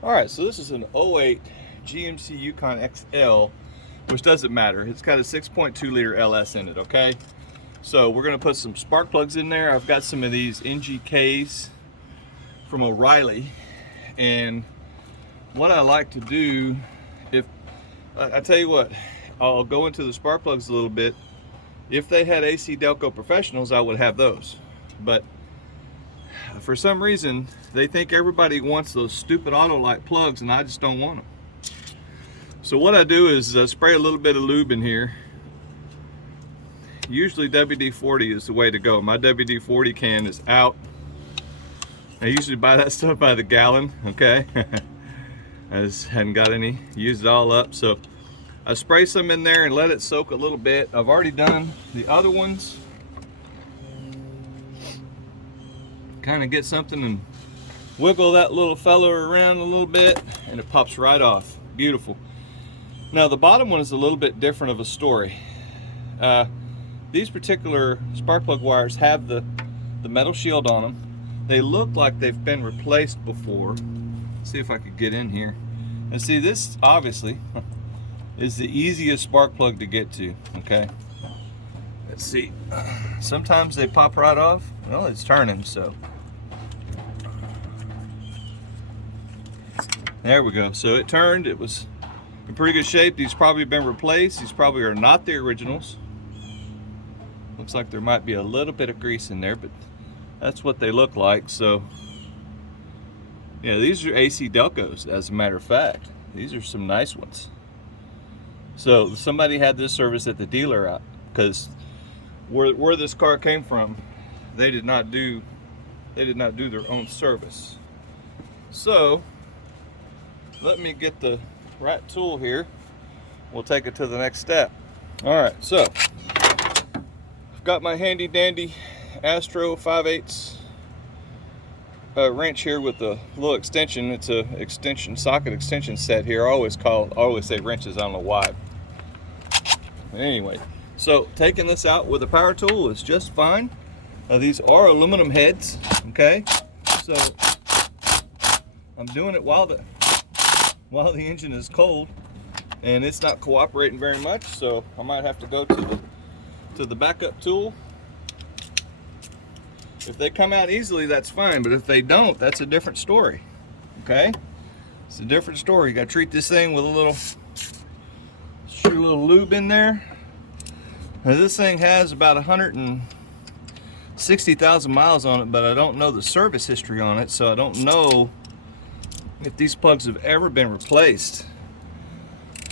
All right, so this is an '08 GMC Yukon XL, which doesn't matter. It's got a 6.2 liter LS in it, okay? So we're gonna put some spark plugs in there. I've got some of these NGKs from O'Reilly, and what I like to do, if I tell you what, I'll go into the spark plugs a little bit. If they had AC Delco Professionals, I would have those, but for some reason they think everybody wants those stupid Autolite plugs, and I just don't want them. So what I do is spray a little bit of lube in here. Usually WD-40 is the way to go. My WD-40 can is out. I usually buy that stuff by the gallon, okay? I just hadn't got any, used it all up. So I spray some in there and let it soak a little bit. I've already done the other ones. Kind of get something and wiggle that little fella around a little bit, and it pops right off. Beautiful. Now the bottom one is a little bit different of a story. These particular spark plug wires have the metal shield on them. They look like they've been replaced before. Let's see if I could get in here. And see, this obviously is the easiest spark plug to get to, okay? Let's see. Sometimes they pop right off. Well, it's turning, so. There we go. So it turned. It was in pretty good shape. These probably been replaced. These probably are not the originals. Looks like there might be a little bit of grease in there, but that's what they look like. So yeah, these are AC Delcos, as a matter of fact. These are some nice ones. So somebody had this service at the dealer out, because where this car came from, they did not do their own service. So let me get the right tool here. We'll take it to the next step. All right, so I've got my handy dandy Astro 5/8 wrench here with a little extension. It's a socket extension set here. I always say wrenches. I don't know why. But anyway, so taking this out with a power tool is just fine. These are aluminum heads, okay? So I'm doing it while the engine is cold, and it's not cooperating very much. So I might have to go to the backup tool. If they come out easily, that's fine, but if they don't, that's a different story, okay? It's a different story. You gotta treat this thing with a little lube in there. Now, this thing has about 160,000 miles on it, but I don't know the service history on it, so I don't know if these plugs have ever been replaced.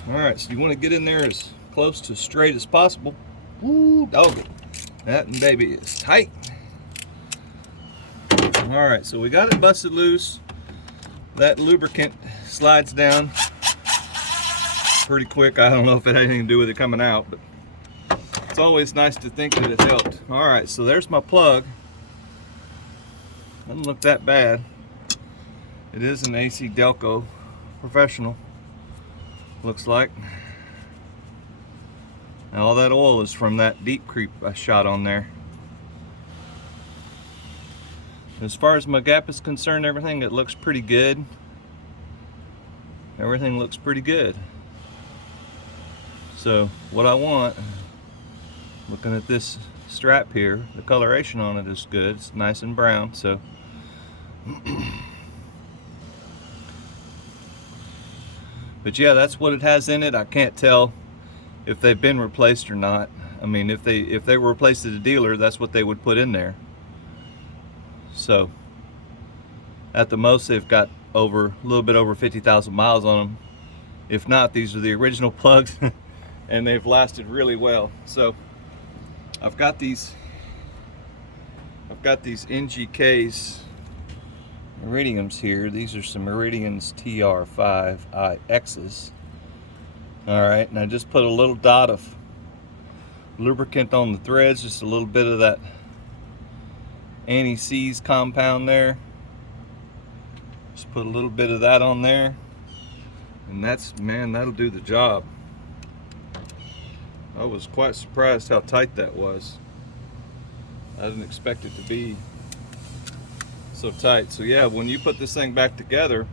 All right, so you wanna get in there as close to straight as possible. Woo, doggy. That baby is tight. All right, so we got it busted loose. That lubricant slides down pretty quick. I don't know if it had anything to do with it coming out, but it's always nice to think that it helped. All right, so there's my plug. Doesn't look that bad. It is an AC Delco Professional, looks like. And all that oil is from that deep creep I shot on there. As far as my gap is concerned, everything, it looks pretty good. Everything looks pretty good. So what I want, looking at this strap here, the coloration on it is good. It's nice and brown, so but yeah, that's what it has in it. I can't tell if they've been replaced or not. I mean, if they were replaced at a dealer, that's what they would put in there. So at the most, they've got a little bit over 50,000 miles on them. If not, these are the original plugs and they've lasted really well. So I've got these NGKs Iridiums here. These are some Iridiums TR5IXs. All right, and I just put a little dot of lubricant on the threads, just a little bit of that anti-seize compound there. Just put a little bit of that on there, and that'll do the job. I was quite surprised how tight that was. I didn't expect it to be so tight. So yeah, when you put this thing back together,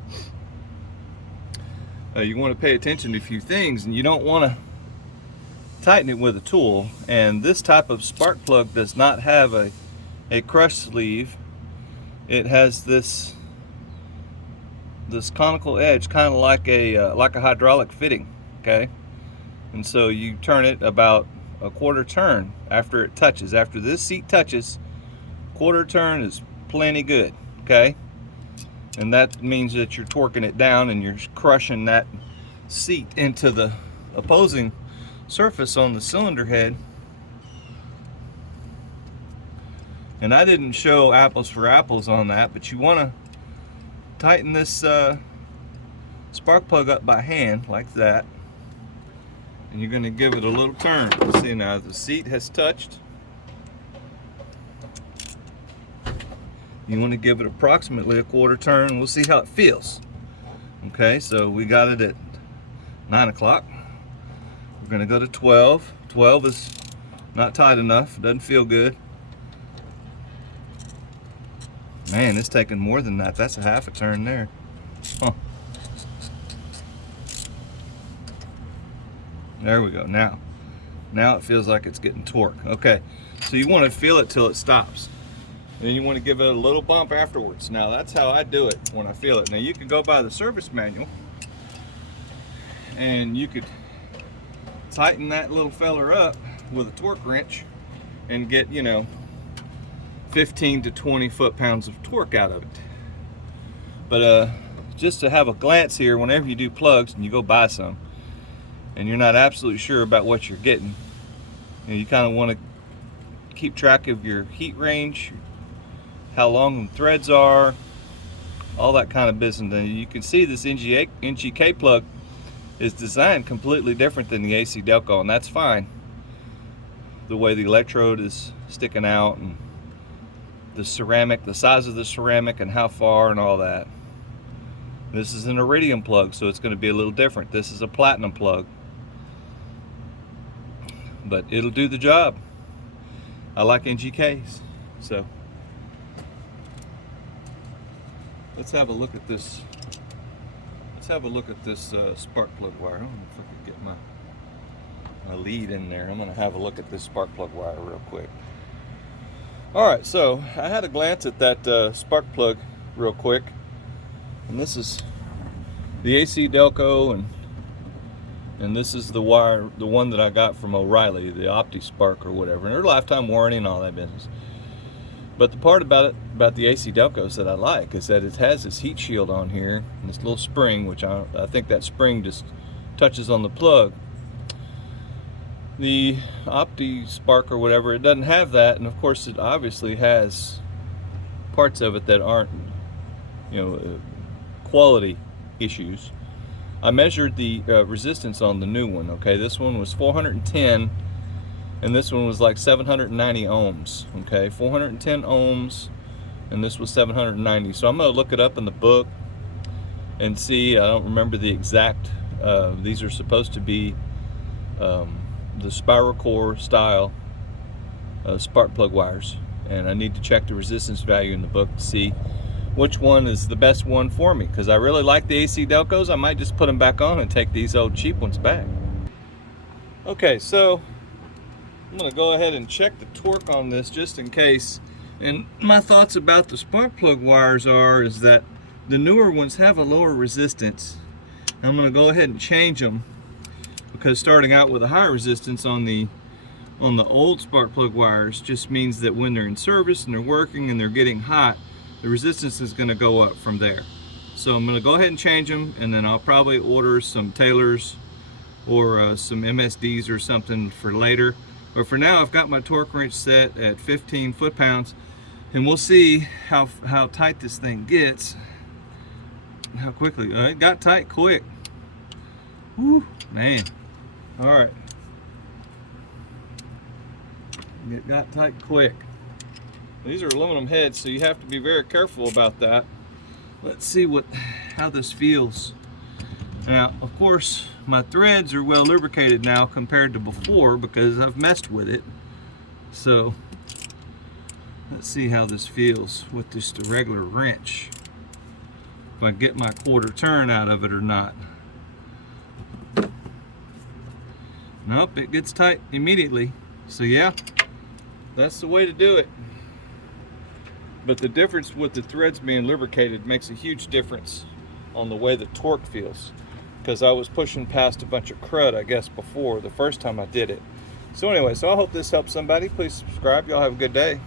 you want to pay attention to a few things, and you don't want to tighten it with a tool. And this type of spark plug does not have a crush sleeve. It has this conical edge, kind of like a hydraulic fitting, okay? And so you turn it about a quarter turn after it touches. After this seat touches, quarter turn is plenty good, okay? And that means that you're torquing it down and you're crushing that seat into the opposing surface on the cylinder head. And I didn't show apples for apples on that, but you want to tighten this spark plug up by hand like that, and you're going to give it a little turn. See, now the seat has touched. You want to give it approximately a quarter turn. We'll see how it feels. Okay, so we got it at 9 o'clock. We're going to go to 12. 12 is not tight enough. Doesn't feel good. Man, it's taking more than that. That's a half a turn there. Huh. There we go. Now it feels like it's getting torque. Okay, so you want to feel it till it stops. Then you want to give it a little bump afterwards. Now that's how I do it when I feel it. Now you can go by the service manual and you could tighten that little feller up with a torque wrench and get, 15 to 20 foot-pounds of torque out of it. But just to have a glance here, whenever you do plugs and you go buy some and you're not absolutely sure about what you're getting, you kind of want to keep track of your heat range, how long the threads are, all that kind of business. And you can see this NGK plug is designed completely different than the AC Delco, and that's fine. The way the electrode is sticking out, and the ceramic, the size of the ceramic, and how far, and all that. This is an iridium plug, so it's going to be a little different. This is a platinum plug, but it'll do the job. I like NGKs, so let's have a look at this. Let's have a look at this spark plug wire. I don't know if I could get my lead in there. I'm going to have a look at this spark plug wire real quick. All right, so I had a glance at that spark plug real quick, and this is the AC Delco, and this is the wire, the one that I got from O'Reilly, the OptiSpark or whatever, and their lifetime warranty and all that business. But the part about the AC Delcos that I like is that it has this heat shield on here and this little spring, which I think that spring just touches on the plug. The OptiSpark or whatever, it doesn't have that, and of course it obviously has parts of it that aren't, quality issues. I measured the resistance on the new one. Okay, this one was 410, and this one was like 790 ohms. Okay, 410 ohms, and this was 790. So I'm going to look it up in the book and see. I don't remember the exact. These are supposed to be the spiral core style spark plug wires, and I need to check the resistance value in the book to see which one is the best one for me, because I really like the AC Delcos. I might just put them back on and take these old cheap ones back. Okay, so I'm going to go ahead and check the torque on this just in case. And my thoughts about the spark plug wires is that the newer ones have a lower resistance. I'm going to go ahead and change them, because starting out with a higher resistance on the old spark plug wires just means that when they're in service and they're working and they're getting hot, the resistance is going to go up from there. So I'm going to go ahead and change them, and then I'll probably order some Taylors or some MSDs or something for later. But for now, I've got my torque wrench set at 15 foot-pounds, and we'll see how tight this thing gets. How quickly. It got tight quick. Woo, man. All right. It got tight quick. These are aluminum heads, so you have to be very careful about that. Let's see how this feels. Now, of course, my threads are well lubricated now compared to before because I've messed with it. So let's see how this feels with just a regular wrench. If I get my quarter turn out of it or not. Nope, it gets tight immediately. So yeah, that's the way to do it. But the difference with the threads being lubricated makes a huge difference on the way the torque feels, because I was pushing past a bunch of crud, I guess, before the first time I did it. So anyway, so I hope this helps somebody. Please subscribe. Y'all have a good day.